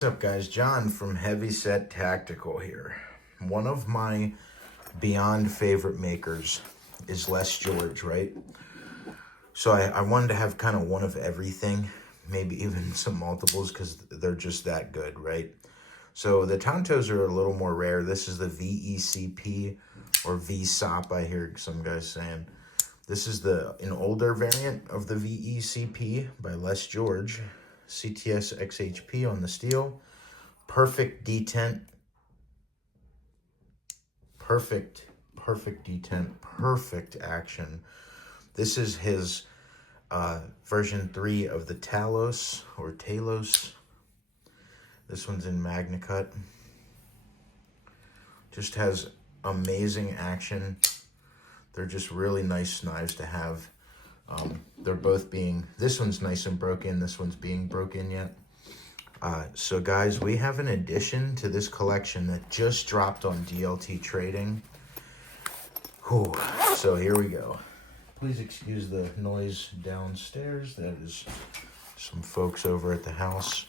What's up, guys? John from Heavysettactical here. One of my beyond favorite makers is Les George, right? So I wanted to have kind of one of everything, maybe even some multiples, because they're just that good, right? So the Tontos are a little more rare. This is the VECP or VSOP, I hear some guys saying. This is an older variant of the VECP by Les George. CTS XHP on the steel. Perfect detent. Perfect detent. Perfect action. This is his version 3 of the Talos or Talos. This one's in MagnaCut. Just has amazing action. They're just really nice knives to have. They're both this one's nice and broken, this one's being broken yet. So guys, we have an addition to this collection that just dropped on DLT Trading. Whew. So here we go. Please excuse the noise downstairs. That is some folks over at the house.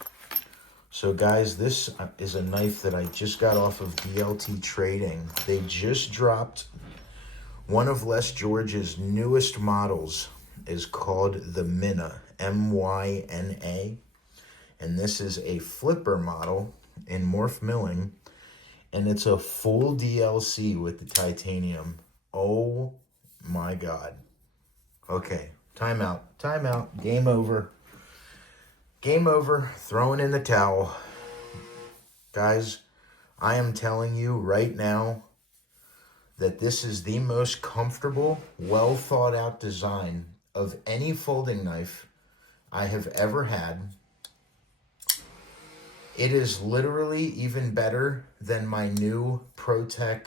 So guys, this is a knife that I just got off of DLT Trading. They just dropped one of Les George's newest models. Is called the Myna, M-Y-N-A. And this is a flipper model in morph milling. And it's a full DLC with the titanium. Oh my God. Okay, time out. Game over. Game over. Throwing in the towel. Guys, I am telling you right now that this is the most comfortable, well thought out design of any folding knife I have ever had. It is literally even better than my new ProTech.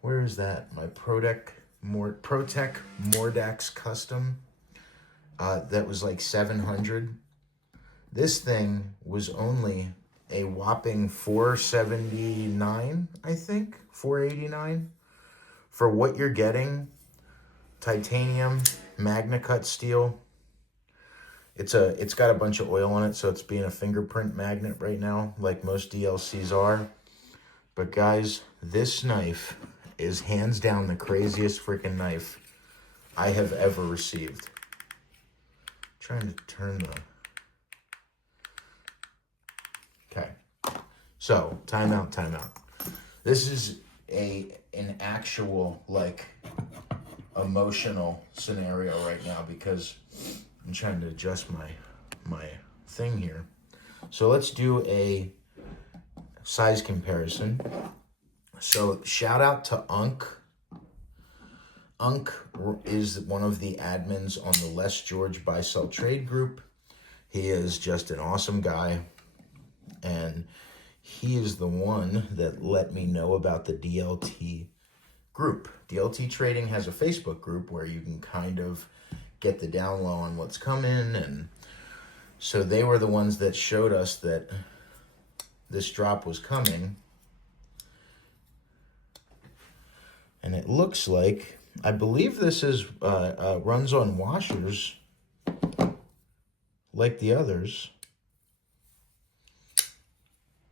Where is that? My ProTech Mordax Custom. That was like $700. This thing was only a whopping $479, I think, $489 for what you're getting. Titanium, MagnaCut steel. It's got a bunch of oil on it, so it's being a fingerprint magnet right now, like most DLCs are. But guys, this knife is hands down the craziest freaking knife I have ever received. Trying to turn the... Okay. So, time out. This is an actual, like, emotional scenario right now because I'm trying to adjust my thing here. So let's do a size comparison. So shout out to Unk. Unk is one of the admins on the Les George Buy Sell Trade group. He is just an awesome guy, and he is the one that let me know about the DLT group. DLT Trading has a Facebook group where you can kind of get the down low on what's coming, and so they were the ones that showed us that this drop was coming. And it looks like, I believe this is runs on washers like the others.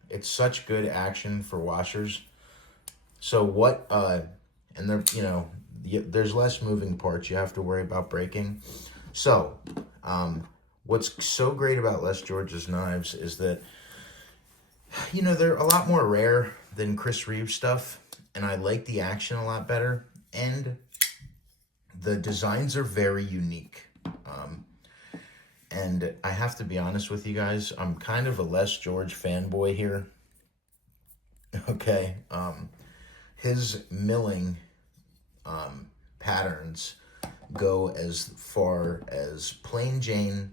It's such good action for washers. So what and there, there's less moving parts you have to worry about breaking. So, what's so great about Les George's knives is that, they're a lot more rare than Chris Reeves stuff, and I like the action a lot better, and the designs are very unique. And I have to be honest with you guys, I'm kind of a Les George fanboy here. Okay, his milling patterns go as far as plain Jane.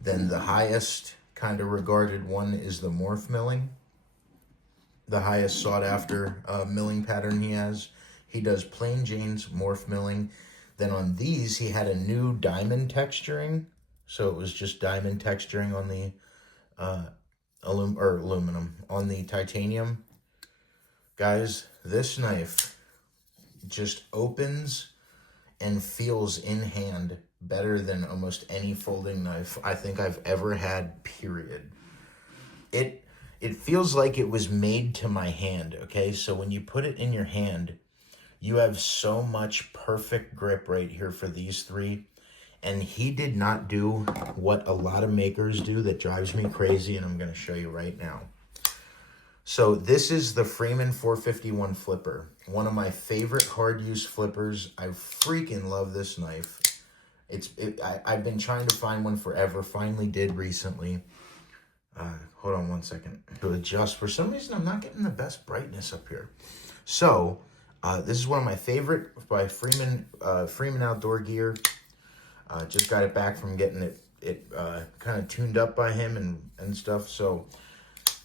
Then the highest kind of regarded one is the morph milling. The highest sought after milling pattern he has. He does plain Jane's morph milling. Then on these, he had a new diamond texturing. So it was just diamond texturing on the aluminum, on the titanium. Guys, this knife just opens and feels in hand better than almost any folding knife I think I've ever had, period. It it feels like it was made to my hand, okay? So when you put it in your hand, you have so much perfect grip right here for these three. And he did not do what a lot of makers do that drives me crazy, and I'm going to show you right now. So this is the Freeman 451 flipper, one of my favorite hard use flippers. I freaking love this knife. I've been trying to find one forever, finally did recently. Hold on one second to adjust. For some reason, I'm not getting the best brightness up here. So this is one of my favorite by Freeman Outdoor Gear. Just got it back from getting it kind of tuned up by him and stuff. So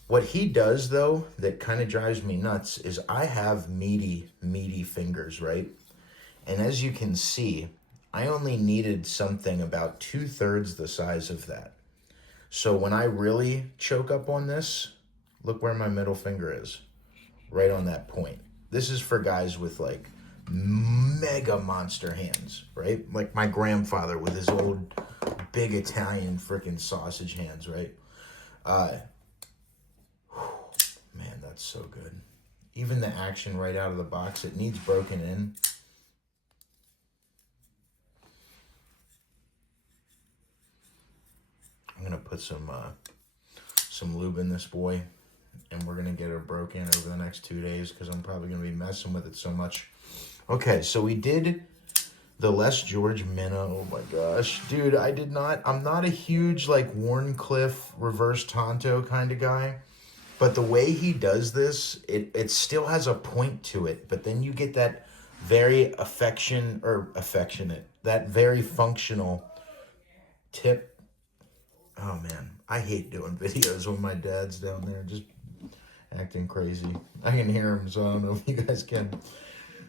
what he does, though, that kind of drives me nuts is I have meaty fingers, right? And as you can see, I only needed something about 2/3 the size of that. So when I really choke up on this, look where my middle finger is, right on that point. This is for guys with like mega monster hands, right? Like my grandfather with his old big Italian freaking sausage hands, right? Man, that's so good. Even the action right out of the box, it needs broken in. I'm gonna put some lube in this boy, and we're gonna get it broken over the next 2 days because I'm probably gonna be messing with it so much. Okay, so we did the Les George Myna. Oh my gosh, dude, I'm not a huge like Warncliffe reverse Tonto kind of guy, but the way he does this, it still has a point to it, but then you get that very affectionate, that very functional tip. Oh man, I hate doing videos when my dad's down there just acting crazy. I can hear him, so I don't know if you guys can.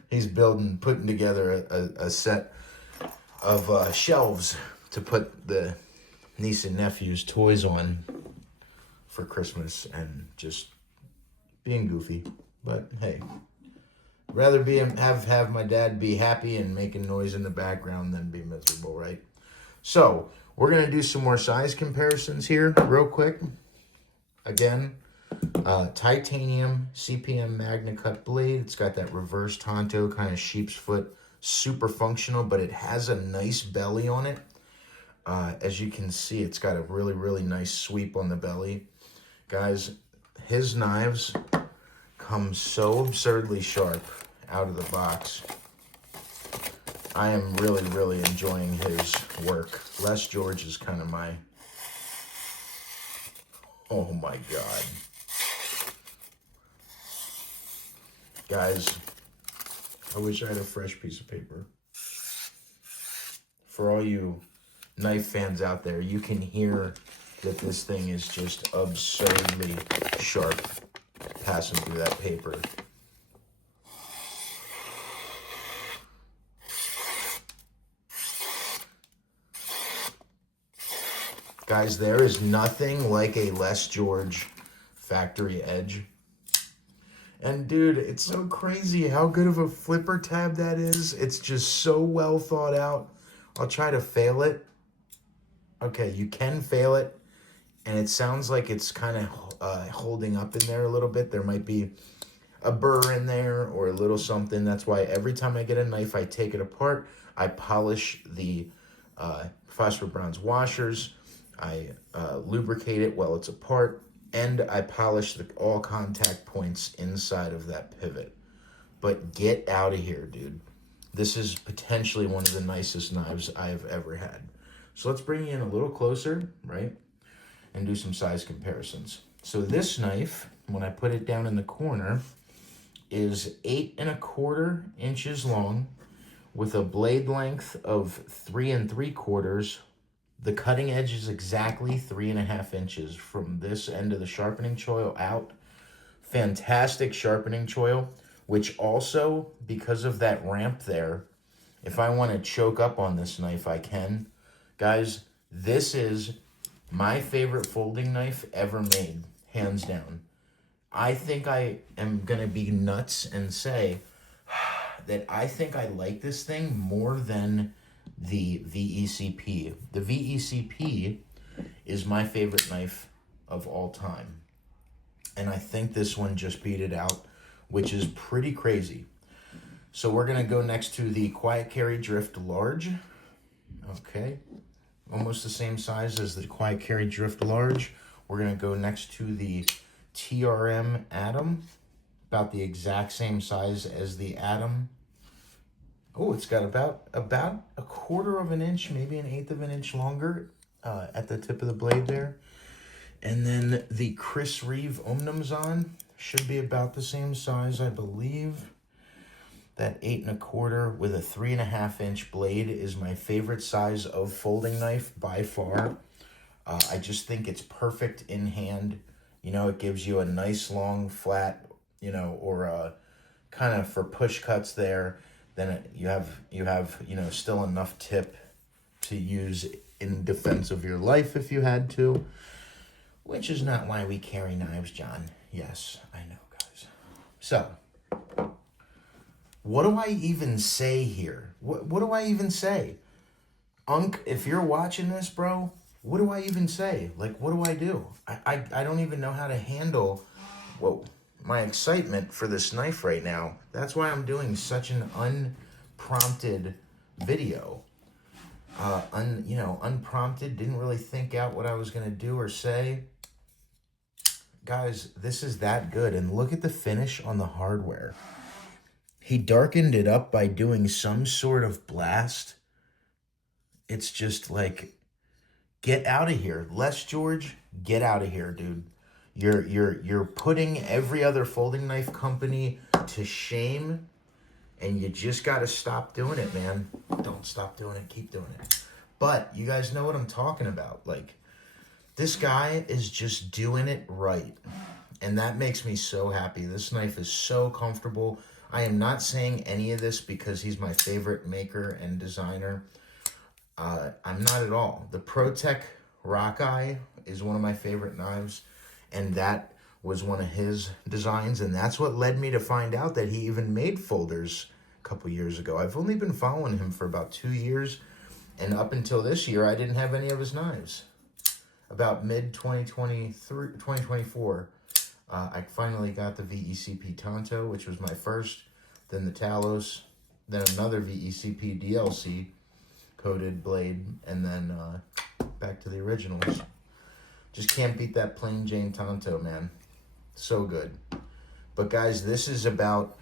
He's putting together a set of shelves to put the niece and nephew's toys on for Christmas, and just being goofy. But hey, rather have my dad be happy and making noise in the background than be miserable, right? So we're gonna do some more size comparisons here real quick. Again, titanium CPM MagnaCut blade. It's got that reverse Tonto kind of sheep's foot, super functional, but it has a nice belly on it. As you can see, it's got a really nice sweep on the belly. Guys, his knives come so absurdly sharp out of the box. I am really enjoying his work. Les George is kind of my... Oh my God. Guys, I wish I had a fresh piece of paper. For all you knife fans out there, you can hear that this thing is just absurdly sharp passing through that paper. Guys, there is nothing like a Les George factory edge. And dude, it's so crazy how good of a flipper tab that is. It's just so well thought out. I'll try to fail it. Okay, you can fail it. And it sounds like it's kind of holding up in there a little bit. There might be a burr in there or a little something. That's why every time I get a knife, I take it apart. I polish the phosphor bronze washers. I lubricate it while it's apart. And I polish all contact points inside of that pivot. But get out of here, dude. This is potentially one of the nicest knives I have ever had. So let's bring you in a little closer, right? And do some size comparisons. So this knife, when I put it down in the corner, is 8 1/4 inches long with a blade length of 3 3/4. The cutting edge is exactly 3 1/2 inches from this end of the sharpening choil out. Fantastic sharpening choil, which also, because of that ramp there, if I want to choke up on this knife, I can. Guys, this is my favorite folding knife ever made, hands down. I think I am going to be nuts and say that I think I like this thing more than the VECP. The VECP is my favorite knife of all time. And I think this one just beat it out, which is pretty crazy. So we're going to go next to the Quiet Carry Drift Large. Okay. Almost the same size as the Quiet Carry Drift Large. We're going to go next to the TRM Atom. About the exact same size as the Atom. Oh, it's got about a 1/4 of an inch, maybe 1/8 of an inch longer at the tip of the blade there. And then the Chris Reeve Omnumzon should be about the same size, I believe. That 8 1/4 with a 3.5 inch blade is my favorite size of folding knife by far. I just think it's perfect in hand. You know, it gives you a nice long flat, you know, or kind of for push cuts there. Then you have, you know, still enough tip to use in defense of your life if you had to. Which is not why we carry knives, John. Yes, I know, guys. So, what do I even say here? What do I even say? Unc, if you're watching this, bro, what do I even say? Like, what do I do? I don't even know how to handle my excitement for this knife right now. That's why I'm doing such an unprompted video. Unprompted, didn't really think out what I was going to do or say. Guys, this is that good. And look at the finish on the hardware. He darkened it up by doing some sort of blast. It's just like, get out of here. Les George, get out of here, dude. You're putting every other folding knife company to shame, and you just got to stop doing it, man. Don't stop doing it. Keep doing it. But you guys know what I'm talking about. Like, this guy is just doing it right. And that makes me so happy. This knife is so comfortable. I am not saying any of this because he's my favorite maker and designer. I'm not at all. The ProTech Rockeye is one of my favorite knives. And that was one of his designs. And that's what led me to find out that he even made folders a couple years ago. I've only been following him for about 2 years. And up until this year, I didn't have any of his knives. About mid-2024, I finally got the VECP Tonto, which was my first, then the Talos, then another VECP DLC coated blade, and then back to the originals. Just can't beat that plain Jane Tonto, man. So good. But guys, this is about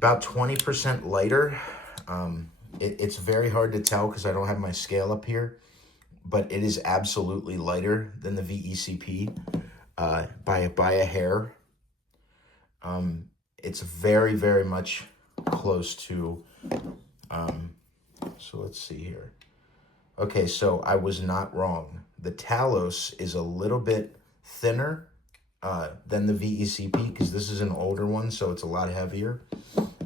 20% lighter. It's very hard to tell because I don't have my scale up here. But it is absolutely lighter than the VECP by a hair. It's very, very much close to, so let's see here. Okay, so I was not wrong. The Talos is a little bit thinner than the VECP because this is an older one, so it's a lot heavier.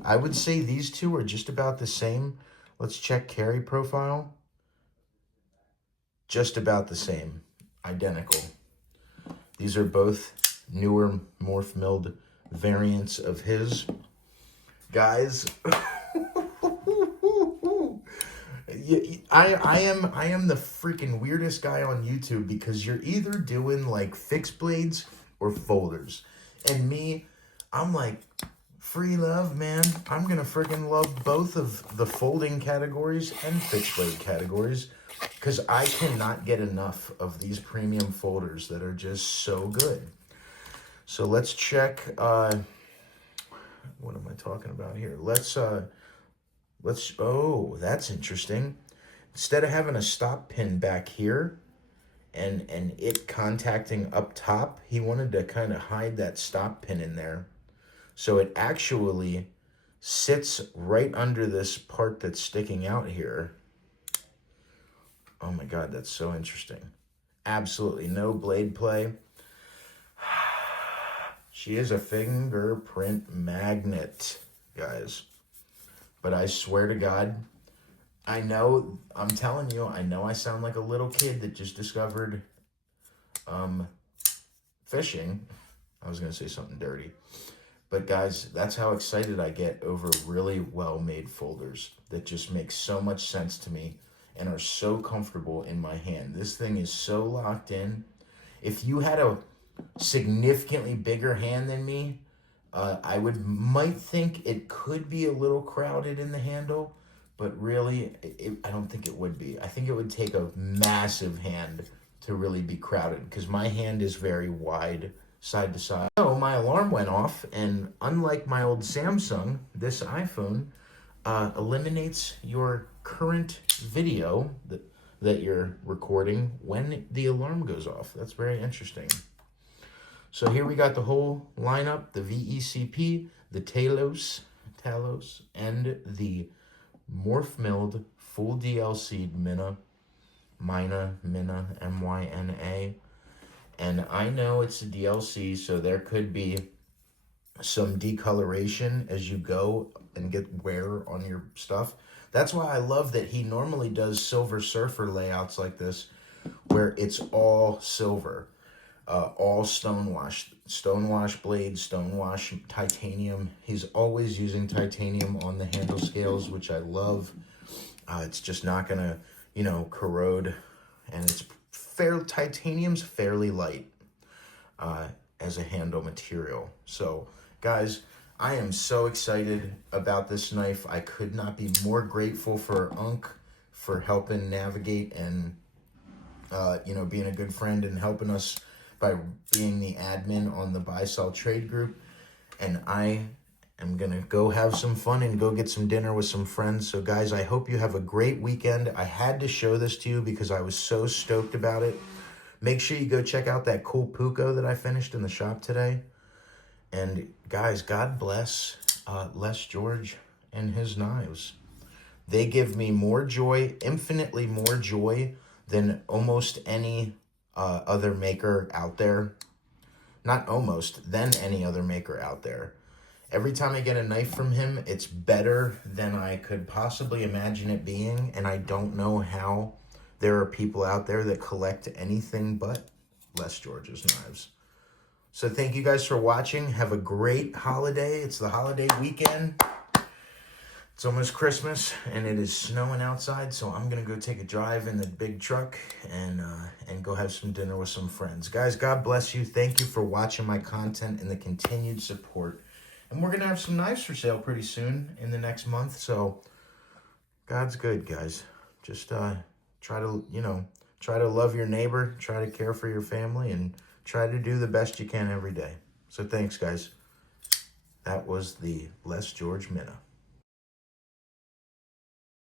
I would say these two are just about the same. Let's check carry profile. Just about the same, identical. These are both newer morph milled variants of his. Guys, I am the freaking weirdest guy on YouTube because you're either doing like fixed blades or folders. And me, I'm like, free love, man. I'm gonna freaking love both of the folding categories and fixed blade categories. Because I cannot get enough of these premium folders that are just so good. So let's check, what am I talking about here? Oh, that's interesting. Instead of having a stop pin back here and it contacting up top, he wanted to kind of hide that stop pin in there. So it actually sits right under this part that's sticking out here. Oh my God, that's so interesting. Absolutely no blade play. She is a fingerprint magnet, guys. But I swear to God, I know, I'm telling you, I know I sound like a little kid that just discovered fishing. I was going to say something dirty. But guys, that's how excited I get over really well-made folders that just make so much sense to me and are so comfortable in my hand. This thing is so locked in. If you had a significantly bigger hand than me, I might think it could be a little crowded in the handle, but really, I don't think it would be. I think it would take a massive hand to really be crowded, because my hand is very wide side to side. So my alarm went off, and unlike my old Samsung, this iPhone eliminates your current video that you're recording when the alarm goes off. That's very interesting. So here we got the whole lineup: the VECP, the Talos, and the Morph Milled full DLC'd Myna, M-Y-N-A. And I know it's a DLC, so there could be some decoloration as you go and get wear on your stuff. That's why I love that he normally does Silver Surfer layouts like this, where it's all silver. All stonewash blades, stonewash titanium. He's always using titanium on the handle scales, which I love. It's just not gonna, corrode, and titanium's fairly light as a handle material. So, guys, I am so excited about this knife. I could not be more grateful for Unc for helping navigate and being a good friend and helping us by being the admin on the Buy Sell Trade group. And I am going to go have some fun and go get some dinner with some friends. So guys, I hope you have a great weekend. I had to show this to you because I was so stoked about it. Make sure you go check out that cool Puko that I finished in the shop today. And guys, God bless Les George and his knives. They give me more joy, infinitely more joy than almost any other maker out there. Not almost, than any other maker out there. Every time I get a knife from him, it's better than I could possibly imagine it being, and I don't know how there are people out there that collect anything but Les George's knives. So thank you guys for watching. Have a great holiday. It's the holiday weekend. It's almost Christmas, and it is snowing outside, so I'm going to go take a drive in the big truck and go have some dinner with some friends. Guys, God bless you. Thank you for watching my content and the continued support. And we're going to have some knives for sale pretty soon in the next month, so God's good, guys. Just try to love your neighbor, try to care for your family, and try to do the best you can every day. So thanks, guys. That was the Les George Myna.